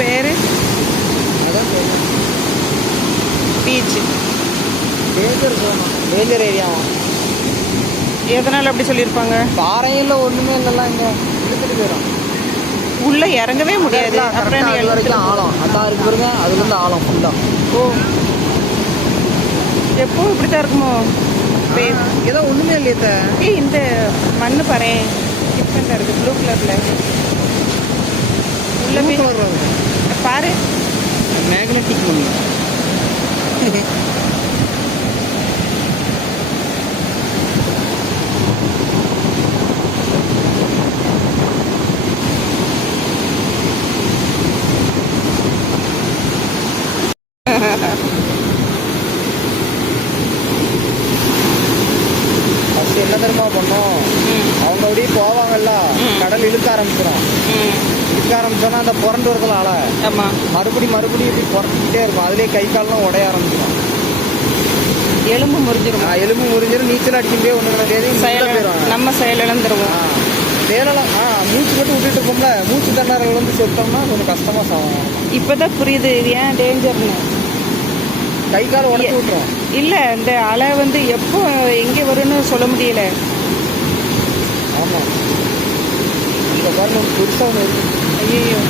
பேர் அதான் beach. Danger ஏரியாவும். எதனால் அப்படி சொல்லியிருப்பாங்க? பாறையில் ஒன்றுமே இல்லைல்ல, இங்கே இழுத்துட்டு போயிடும். உள்ளே இறங்கவே முடியாது. அப்புறம் அது வரைக்கும் ஆழம் அதான் இருக்கு பாருங்க, அதுலேருந்து ஆழம் ஃபுல்லாக. ஓ, எப்போ இப்படி தான் இருக்குமோ? ஏதோ ஒன்றுமே இல்லையே. ஏய், இந்த மண் பாரு டிஃப்ரெண்டாக இருக்குது, ப்ளூ கலரில். உள்ள போய் பாரு, மேக்னெட்டிக் மண். ஃபஸ்ட்டு என்ன தெரியுமா பண்ணோம், அவங்க அப்படியே போவாங்கல்ல, கடல் இழுக்க ஆரம்பிச்சிடும். இழுக்க ஆரம்பிச்சோன்னா அந்த புரண்டு வரதுல ஆள ஆமாம், மறுபடியும் இப்படி புரட்டிக்கிட்டே இருக்கும். அதுலேயே கை கால்லாம் உடைய ஆரம்பிச்சிடும். எலும்பு முறிஞ்சிரும். எலும்பு முறிஞ்சிடும். நீச்சல் அடிக்கவே ஒன்று கிடையாது. நம்ம செயல் இழந்துருவோம். தேரலாம். மூச்சு மட்டும் விட்டுட்டு இருக்கோம்ல, மூச்சு தண்ணார்கள் வந்து செத்தோம்னா கொஞ்சம் கஷ்டமாக சாகும். இப்போதான் புரியுது இது ஏன் டேஞ்சர்னு. கை கால் உடச்சி விட்டுரும். இல்லை, இந்த அலை வந்து எப்போ எங்கே வரும்னு சொல்ல முடியல. ஆமாம், இந்த பாருங்க ஒரு பெருசாக ஒன்று இருக்கு. ஐயோ,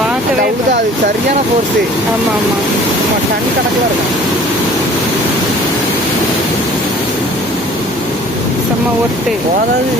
பார்க்கவே அது சரியான ஃபோர்ஸு. ஆமாம் ஆமாம், டன் கணக்கில் இருக்கும். செம்ம ஒர்த்து. போதாது.